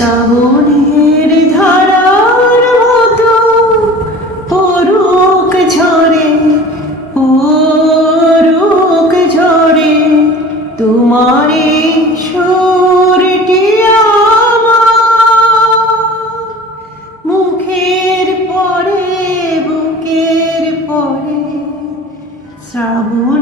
শ্রাবণের ধারার মতো পরুক ঝরে পরুক ঝরে তোমারে সুরটি মুখের পরে বুকের পরে শ্রাবণের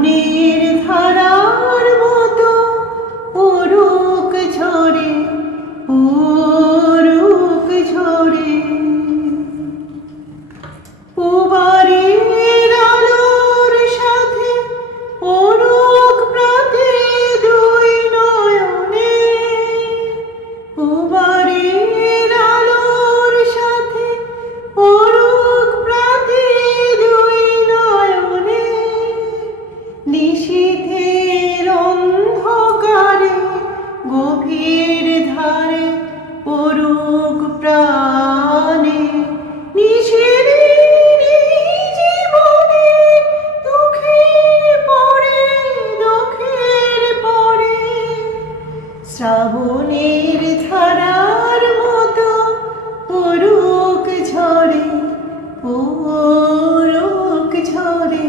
ঝরে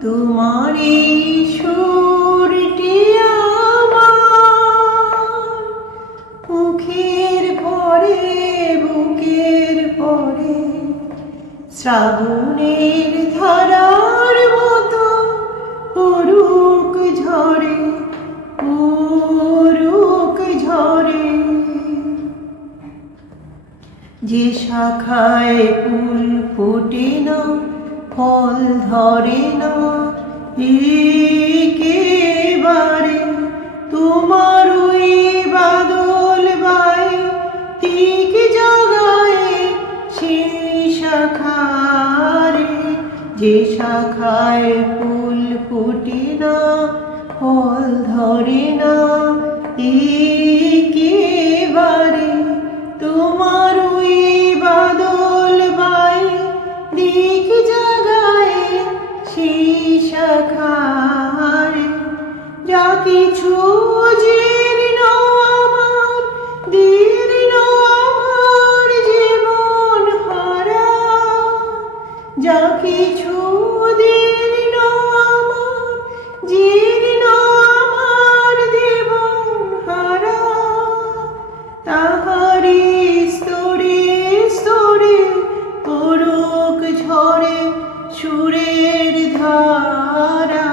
তোমারই সুরটি আমার। মুখের পরে বুকের পরে শ্রাবণের ধারার মতো পরুক ঝরে পরুক ঝরে যে শাখায় ফুল ফল ধরে না একেবারে তোমার ওই বাদল বাই ঠিক জগায় সেই শাখারে, যে শাখায় ফুল ফোটে না ফল ধরে না একেবারে সুরের ধারা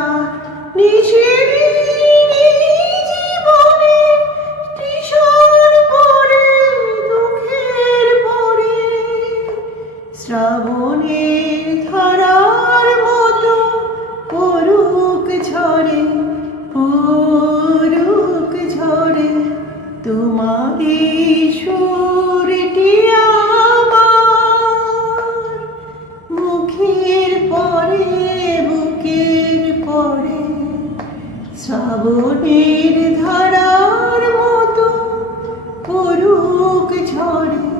নিশির জীবনে পরে শ্রাবণের সাবনের ধারার মতো পুরুক ঝড়ে।